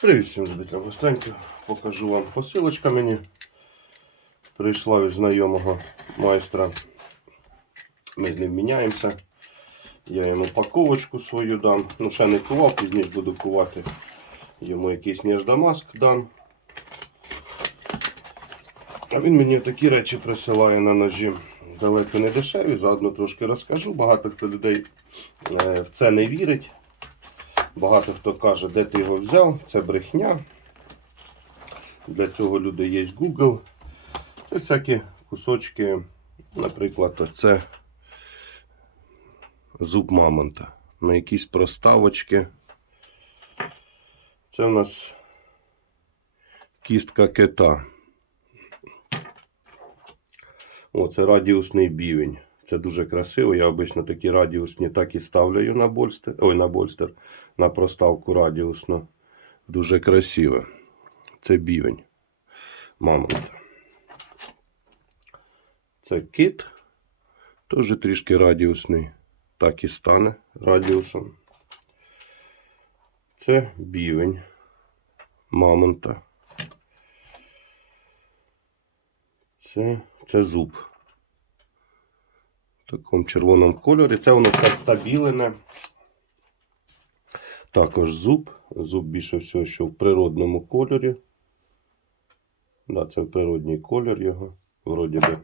Привіт всім любителям гостеньків. Покажу вам посилочка мені. Прийшла від знайомого майстра. Ми з ним міняємося. Я йому паковочку свою дам. Ну, ще не кував, пізніше буду кувати. Йому якийсь неждамаск дам. А він мені такі речі присилає на ножі. Далеко не дешеві, заодно трошки розкажу. Багато хто людей е, в це не вірить. Багато хто каже, де ти його взяв, це брехня. Для цього люди є Google. Це всякі кусочки, наприклад, це зуб мамонта. На якісь проставочки. Це у нас кістка кита. О, це радіусний бівень. Це дуже красиво. Я обично такі радіусні так і ставлю на больстер. Ой, на больстер, на проставку радіусну. Дуже красиве. Це бівень. Мамонта. Це кит. Теж трішки радіусний. Так і стане радіусом. Це бівень. Мамонта. Це, це зуб. В такому червоному кольорі. Це воно все стабілене. Також зуб. Зуб більше всього, що в природному кольорі. Да, це природній колір його. Вроді би.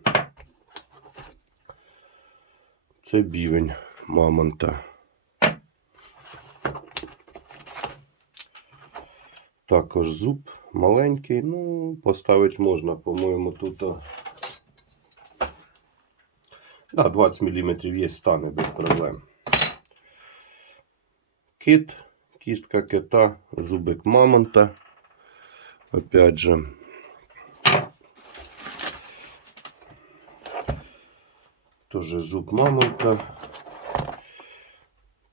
Це бівень мамонта. Також зуб маленький. Ну, поставити можна, по-моєму, тут. Да, 20 мм є, стане без проблем. Кит, кістка кита, зубик мамонта. Опять же. Тоже зуб мамонта.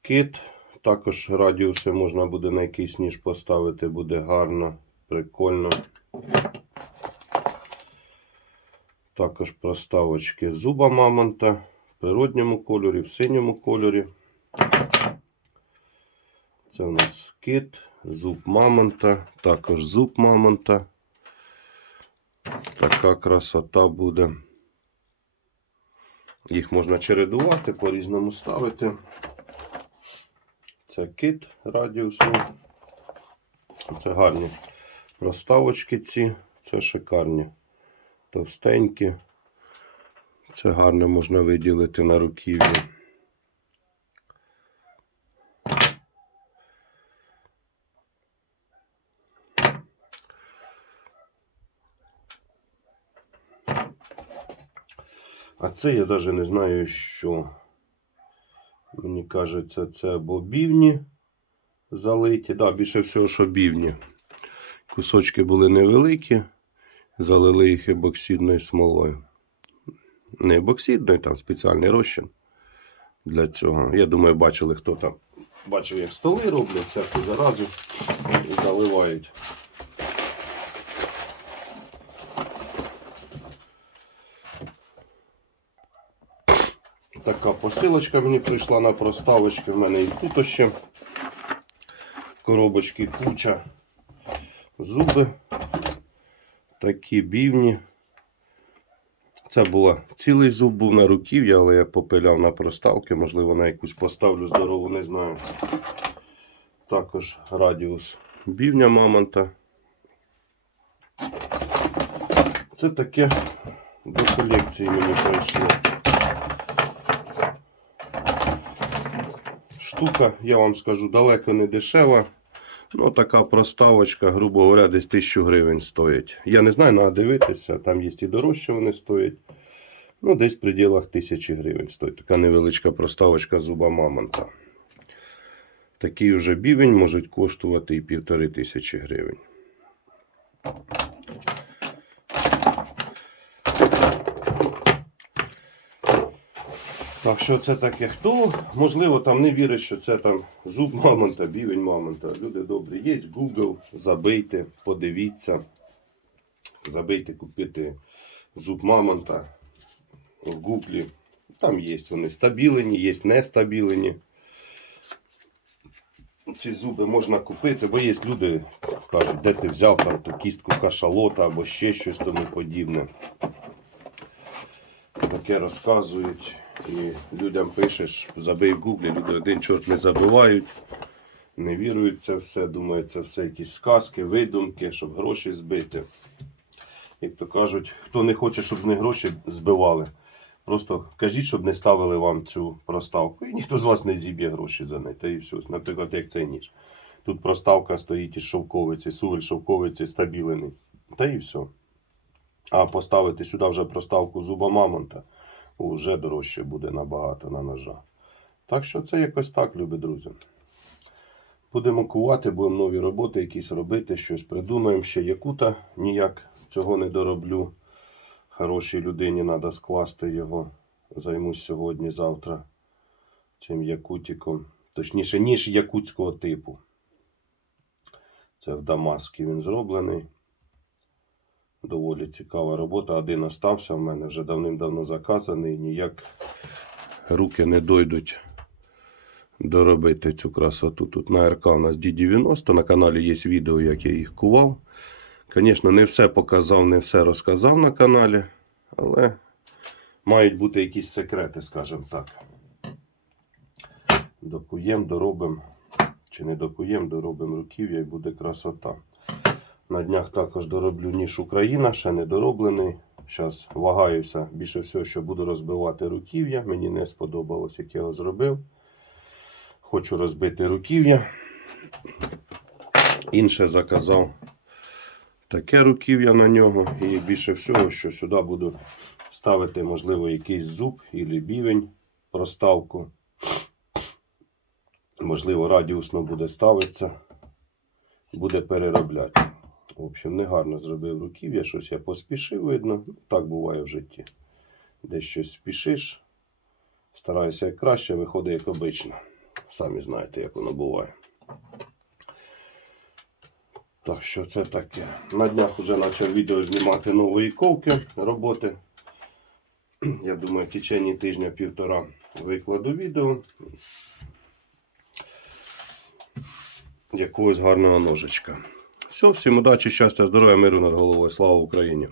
Кит. Також радіуси можна буде на якийсь ніж поставити, буде гарно, прикольно. Також проставочки зуба мамонта в природньому кольорі, в синьому кольорі. Це у нас кит, зуб мамонта, також зуб мамонта. Така красота буде. Їх можна чередувати, по-різному ставити. Це кит радіусний. Це гарні проставочки ці, це шикарні товстенькі. Це гарно можна виділити на руків'ї. А це я навіть не знаю, що. Мені кажеться, це або бівні залиті. Да, більше всього, що бівні. Кусочки були невеликі, залили їх ебоксидною смолою. Не ебоксидною, там спеціальний розчин для цього. Я думаю, бачили, хто там бачив, як столи роблять, всяку заразу і заливають. Така посилочка мені прийшла на проставочки. В мене і тут ще коробочки куча. Зуби. Такі бівні. Це була цілий зуб був на руків'я, але я попиляв на проставки, можливо, на якусь поставлю здорову, не знаю. Також радіус бівня мамонта. Це таке до колекції мені прийшло. Штука, я вам скажу, далеко не дешева. Ну, така проставочка, грубо говоря, десь 1000 гривень стоїть. Я не знаю, треба дивитися, там є і дорожче вони стоять. Ну, десь в пределах 1000 гривень стоїть. Така невеличка проставочка зуба мамонта. Такий вже бівень можуть коштувати і півтори тисячі гривень. Так що це таке? Хто, можливо, там не вірить, що це там зуб мамонта, бівень мамонта. Люди добрі, є Google, забийте, подивіться. Забийте купити зуб мамонта в Гуглі. Там є вони стабілені, є нестабілені. ці зуби можна купити, бо є люди, кажуть, де ти взяв там ту кістку кашалота або ще щось тому подібне. Таке розказують. І людям пишеш, забий в гуглі, люди один чорт не забивають, не вірують це все, думають, це все якісь сказки, видумки, щоб гроші збити. Як то кажуть, хто не хоче, щоб з них гроші збивали, просто кажіть, щоб не ставили вам цю проставку. І ніхто з вас не зіб'є гроші за неї. Та і все. Наприклад, як цей ніж. Тут проставка стоїть із шовковиці, сувель шовковиці стабілений. Та і все. А поставити сюди вже проставку зуба мамонта вже дорожче буде набагато на ножа. Так що це якось так, любі друзі. Будемо кувати, будемо нові роботи якісь робити, щось придумаємо. Ще якута ніяк цього не дороблю. Хорошій людині треба скласти його. Займусь сьогодні, завтра цим якутіком. Точніше, ніж якутського типу. Це в Дамаскі він зроблений. Доволі цікава робота. Один остався в мене вже давним-давно заказаний. Ніяк руки не дойдуть доробити цю красоту. Тут на РК у нас D90. На каналі є відео, як я їх кував. Звісно, не все показав, не все розказав на каналі, але мають бути якісь секрети, скажімо так. Докуєм, доробимо, чи не докуєм, доробимо руків'я і буде красота. На днях також дороблю ніж Україна, ще не дороблений. Зараз вагаюся більше всього, що буду розбивати руків'я. Мені не сподобалось, як я його зробив. Хочу розбити руків'я. Інше заказав таке руків'я на нього. І більше всього, що сюди буду ставити, можливо, якийсь зуб або бівень, проставку. Можливо, радіусно буде ставитися, буде переробляти. В общем, негарно зробив руків'я, щось я поспішив, видно. Так буває в житті. Десь щось спішиш, стараюся як краще, виходить як обично. Самі знаєте, як воно буває. Так що це таке. На днях вже почав відео знімати нової ковки роботи. Я думаю, в течение тижня-півтора викладу відео. Якогось гарного ножичка. Все, всім удачі, щастя, здоров'я, миру над головою. Слава Україні!